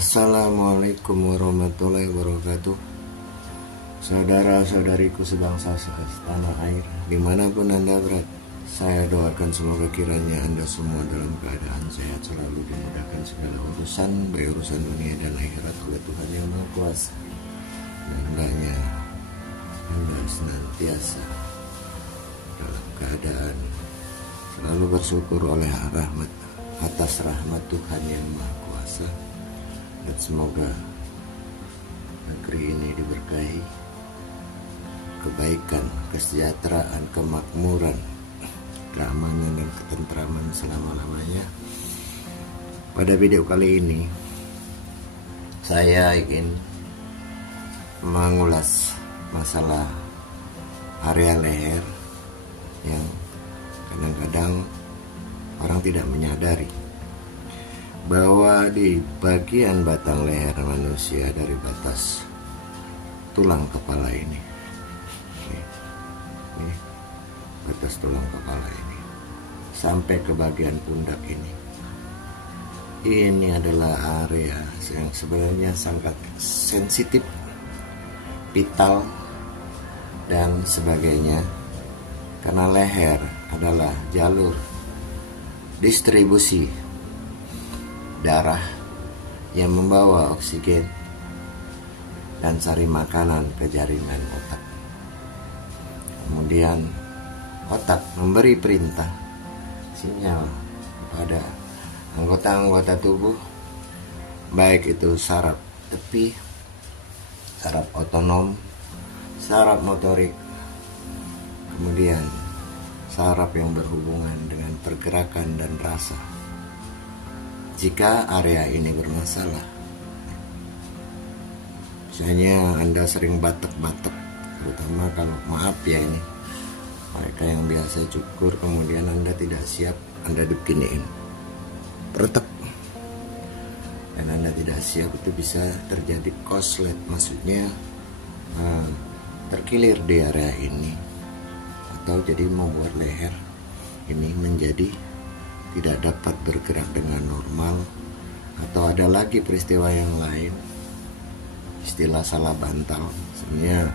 Assalamualaikum warahmatullahi wabarakatuh. Saudara-saudariku sebangsa setanah air, dimanapun Anda berada, saya doakan semoga kiranya Anda semua dalam keadaan sehat, selalu dimudahkan segala urusan, baik urusan dunia dan akhirat oleh Tuhan Yang Maha Kuasa. Dan hendaknya Anda senantiasa dalam keadaan selalu bersyukur oleh atas rahmat Tuhan Yang Maha Kuasa. Dan semoga negeri ini diberkahi kebaikan, kesejahteraan, kemakmuran, keamanan dan ketentraman selama-lamanya. Pada video kali ini saya ingin mengulas masalah area leher yang kadang-kadang orang tidak menyadari bahwa di bagian batang leher manusia dari batas tulang kepala ini, batas tulang kepala ini sampai ke bagian pundak ini adalah area yang sebenarnya sangat sensitif, vital dan sebagainya, karena leher adalah jalur distribusi darah yang membawa oksigen dan sari makanan ke jaringan otak. Kemudian otak memberi perintah sinyal pada anggota-anggota tubuh, baik itu saraf tepi, saraf otonom, saraf motorik, kemudian saraf yang berhubungan dengan pergerakan dan rasa. Jika area ini bermasalah, misalnya Anda sering batuk-batuk, terutama kalau maaf ya ini mereka yang biasa cukur, kemudian Anda tidak siap, Anda beginiin pertek, dan Anda tidak siap, itu bisa terjadi koslet, maksudnya terkilir di area ini, atau jadi membuat leher ini menjadi tidak dapat bergerak dengan normal, atau ada lagi peristiwa yang lain, istilah salah bantal. Sebenarnya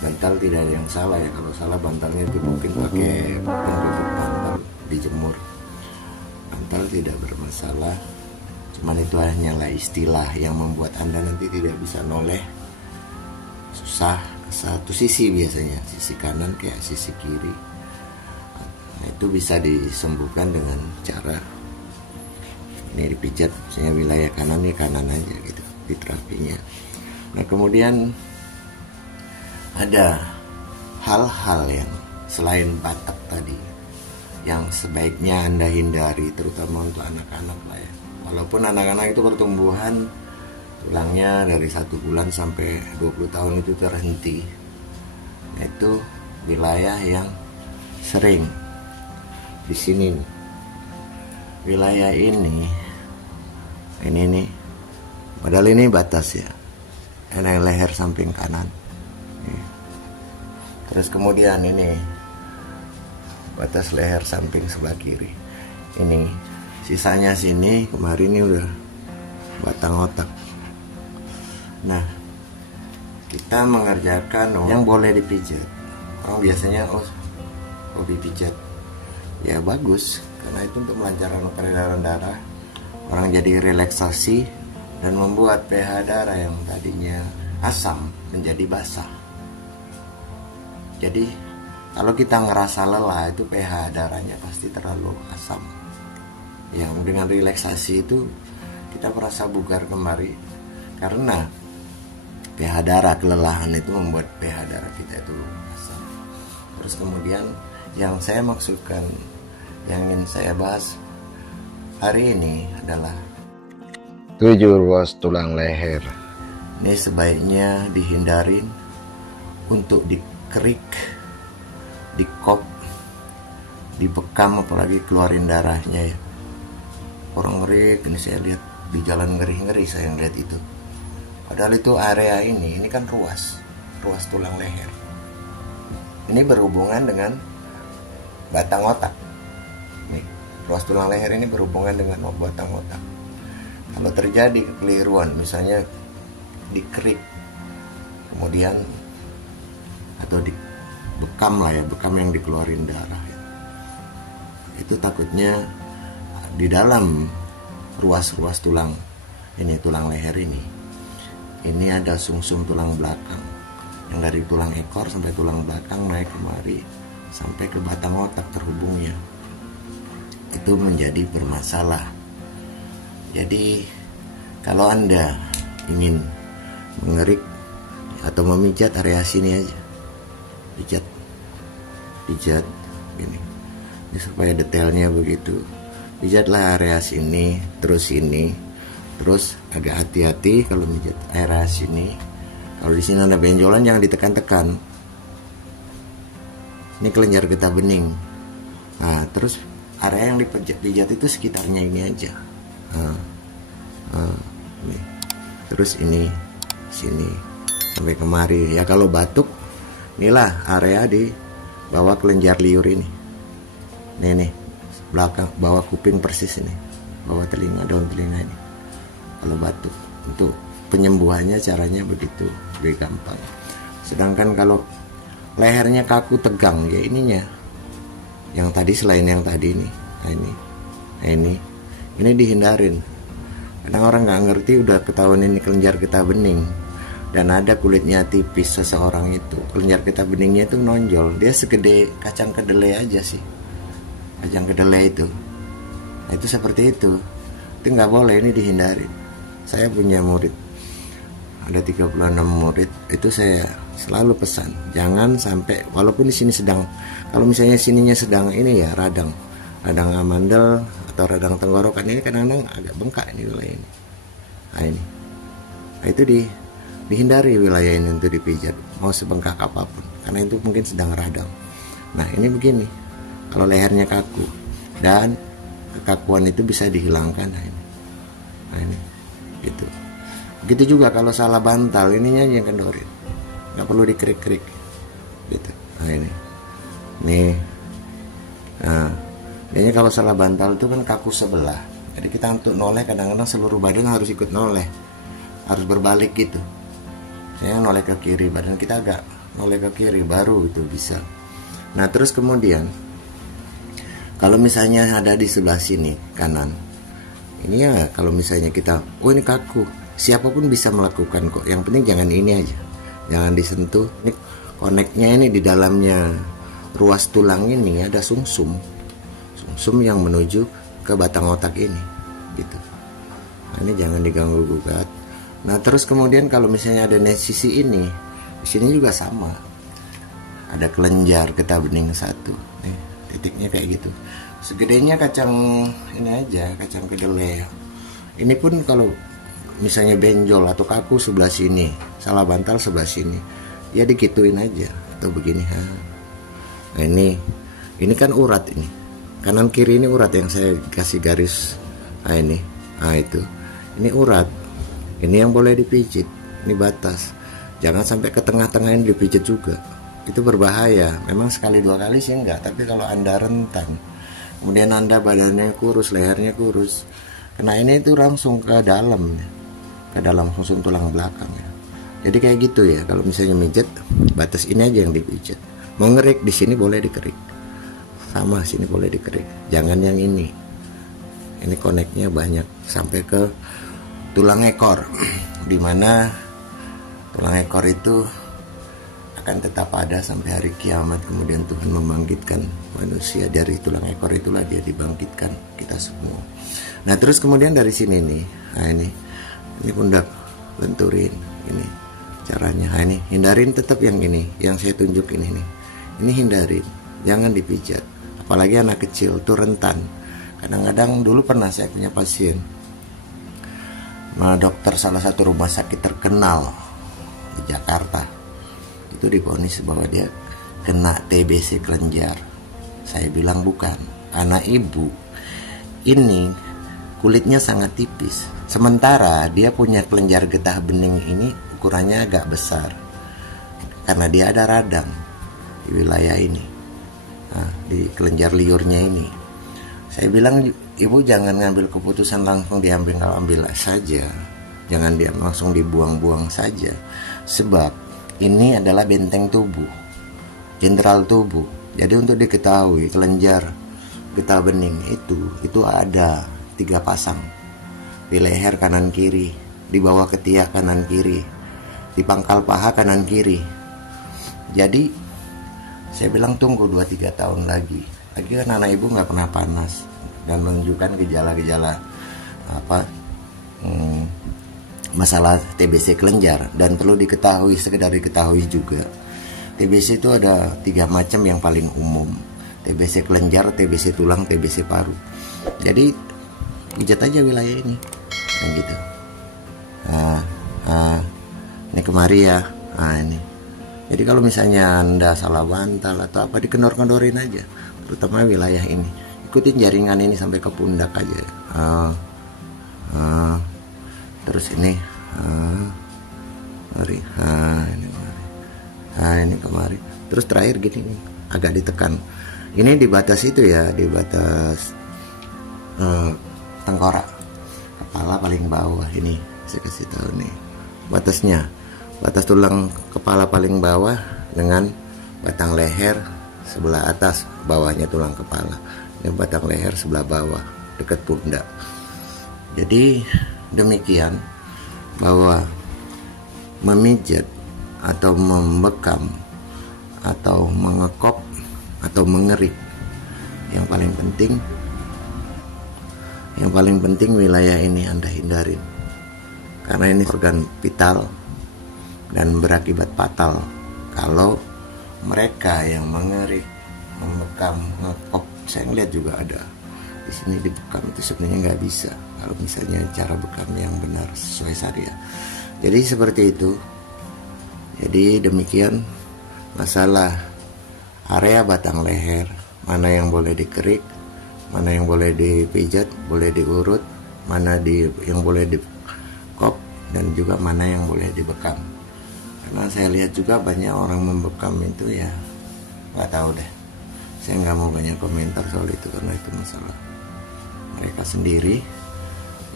bantal tidak ada yang salah ya, kalau salah bantalnya itu mungkin pakai pembentuk bantal dijemur. Bantal tidak bermasalah, cuman itu hanyalah istilah yang membuat Anda nanti tidak bisa noleh, susah ke satu sisi, biasanya sisi kanan kayak sisi kiri. Nah, itu bisa disembuhkan dengan cara ini dipijat, misalnya wilayah kanan ya kanan aja gitu di terapinya. Nah, kemudian ada hal-hal yang selain batak tadi yang sebaiknya Anda hindari, terutama untuk anak-anak lah ya. Walaupun anak-anak itu pertumbuhan tulangnya dari 1 bulan sampai 20 tahun itu terhenti, nah, itu wilayah yang sering di sini, wilayah ini nih, padahal ini batas ya, ini leher samping kanan, terus kemudian ini batas leher samping sebelah kiri, ini sisanya sini, kemarin ini udah batang otak. Nah, kita mengerjakan yang boleh dipijat. Orang biasanya hobi pijat, ya bagus, karena itu untuk melancarkan peredaran darah, orang jadi relaksasi dan membuat pH darah yang tadinya asam menjadi basah. Jadi kalau kita ngerasa lelah, itu pH darahnya pasti terlalu asam. Yang dengan relaksasi itu kita merasa bugar kembali, karena pH darah, kelelahan itu membuat pH darah kita itu asam. Terus kemudian yang saya maksudkan, yang ingin saya bahas hari ini adalah 7 ruas tulang leher. Ini sebaiknya dihindarin untuk dikerik, dikop, dibekam, apalagi keluarin darahnya ya. Orang ngeri, ini saya lihat di jalan ngeri-ngeri saya lihat itu. Padahal itu area ini kan ruas tulang leher. Ini berhubungan dengan batang otak. Nih, ruas tulang leher ini berhubungan dengan batang otak. Kalau terjadi kekeliruan, misalnya dikerik, kemudian atau di bekam lah ya, bekam yang dikeluarin darah ya. Itu takutnya di dalam ruas-ruas tulang ini, tulang leher ini ada sungsum tulang belakang yang dari tulang ekor sampai tulang belakang naik kemari sampai ke batang otak terhubungnya. Itu menjadi bermasalah. Jadi kalau Anda ingin mengerik atau memijat area sini aja, pijat gini. Ini supaya detailnya begitu. Pijatlah area sini, terus sini, terus agak hati-hati kalau mijat area sini. Kalau di sini ada benjolan jangan ditekan-tekan. Ini kelenjar getah bening. Nah, terus area yang dipijat itu sekitarnya ini aja. Ini. Terus ini, sini sampai kemari. Ya kalau batuk, inilah area di bawah kelenjar liur ini. Nih, belakang, bawah kuping persis ini, bawah telinga, daun telinga ini. Kalau batuk, untuk penyembuhannya caranya begitu, lebih gampang. Sedangkan kalau lehernya kaku tegang, ya ininya, yang tadi selain yang tadi ini, ini dihindarin. Kadang orang nggak ngerti, udah ketahuan ini kelenjar getah bening dan ada kulitnya tipis seseorang itu, kelenjar getah beningnya itu nonjol, dia segede kacang kedelai aja sih, kacang kedelai itu. Nah, itu seperti itu nggak boleh, ini dihindari. Saya punya murid, ada 36 murid, itu saya selalu pesan jangan sampai, walaupun di sini sedang, kalau misalnya sininya sedang ini ya radang amandel atau radang tenggorokan, ini kadang-kadang agak bengkak ini wilayah ini. Nah itu dihindari wilayah ini untuk dipijat, mau sebengkak apapun, karena itu mungkin sedang radang. Nah ini begini, kalau lehernya kaku dan kekakuan itu bisa dihilangkan. Nah ini gitu. Begitu juga kalau salah bantal, ininya yang kendorin, nggak perlu dikerik-kerik gitu. Nah ini ini kalau salah bantal itu kan kaku sebelah, jadi kita untuk noleh kadang-kadang seluruh badan harus ikut noleh, harus berbalik gitu. Saya noleh ke kiri, badan kita agak noleh ke kiri, baru itu bisa. Nah terus kemudian kalau misalnya ada di sebelah sini kanan, ini ya kalau misalnya kita, oh ini kaku, siapapun bisa melakukan kok, yang penting jangan ini aja, jangan disentuh. Ini koneknya ini di dalamnya ruas tulang ini ada sungsum yang menuju ke batang otak ini gitu. Nah, ini jangan diganggu gugat. Nah terus kemudian kalau misalnya ada di sisi ini, di sini juga sama, ada kelenjar getah bening satu, nih titiknya kayak gitu, segedenya kacang ini aja, kacang kedelai. Ini pun kalau misalnya benjol atau kaku sebelah sini, salah bantal sebelah sini, ya dikituin aja atau begini. Nah ini kan urat, ini kanan kiri ini urat yang saya kasih garis. Nah itu ini urat, ini yang boleh dipijit, ini batas, jangan sampai ke tengah-tengah ini dipijit juga, itu berbahaya. Memang sekali dua kali sih enggak, tapi kalau Anda rentan, kemudian Anda badannya kurus, lehernya kurus, kena ini itu langsung ke dalam sungsum tulang belakang ya. Jadi kayak gitu ya, kalau misalnya mijet, batas ini aja yang dipijat. Mau ngerik di sini boleh dikerik, sama sini boleh dikerik, jangan yang ini koneknya banyak sampai ke tulang ekor, dimana tulang ekor itu akan tetap ada sampai hari kiamat. Kemudian Tuhan membangkitkan manusia dari tulang ekor, itulah dia dibangkitkan kita semua. Nah terus kemudian dari sini nih, nah ini pundak lenturin, ini caranya. Nah ini hindarin tetap yang ini, yang saya tunjuk ini hindarin, jangan dipijat. Apalagi anak kecil tuh rentan. Kadang-kadang dulu pernah saya punya pasien, dokter salah satu rumah sakit terkenal di Jakarta itu divonis bahwa dia kena TBC kelenjar. Saya bilang bukan, anak ibu ini kulitnya sangat tipis, sementara dia punya kelenjar getah bening ini ukurannya agak besar karena dia ada radang di wilayah ini, di kelenjar liurnya ini. Saya bilang ibu jangan ngambil keputusan langsung diambil saja, jangan langsung dibuang-buang saja, sebab ini adalah benteng tubuh, jenderal tubuh. Jadi untuk diketahui kelenjar getah bening itu ada 3 pasang, di leher kanan kiri, di bawah ketiak kanan kiri, di pangkal paha kanan kiri. Jadi saya bilang tunggu 2-3 tahun lagi kan anak ibu nggak pernah panas dan menunjukkan gejala-gejala masalah TBC kelenjar. Dan perlu diketahui, sekedar diketahui juga, TBC itu ada 3 macam yang paling umum: TBC kelenjar, TBC tulang, TBC paru. Jadi pijat aja wilayah ini kan gitu. Ini kemari ya, ini. Jadi kalau misalnya Anda salah bantal atau apa, dikendor-kendorin aja, terutama wilayah ini. Ikutin jaringan ini sampai ke pundak aja. Terus ini, mari, ini kemari. Terus terakhir gini, agak ditekan. Ini di batas itu ya, di batas tengkorak, kepala paling bawah. Ini saya kasih tahu nih batasnya, batas tulang kepala paling bawah dengan batang leher sebelah atas, bawahnya tulang kepala. Ini batang leher sebelah bawah dekat pundak. Jadi demikian, bahwa memijat atau membekam atau mengekop atau mengerik, yang paling penting wilayah ini Anda hindarin, karena ini organ vital dan berakibat fatal kalau mereka yang mengerik, membekam, ngekop. Saya ngeliat juga ada di sini dibekam, itu sebenarnya nggak bisa kalau misalnya cara bekam yang benar sesuai syariah. Jadi seperti itu. Jadi demikian masalah area batang leher, mana yang boleh dikerik, mana yang boleh dipijat, boleh diurut, mana yang boleh dikop, dan juga mana yang boleh dibekam. Karena saya lihat juga banyak orang membekam itu ya nggak tahu deh. Saya nggak mau banyak komentar soal itu karena itu masalah mereka sendiri.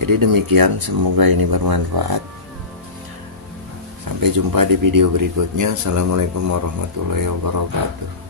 Jadi demikian, semoga ini bermanfaat. Sampai jumpa di video berikutnya. Assalamualaikum warahmatullahi wabarakatuh.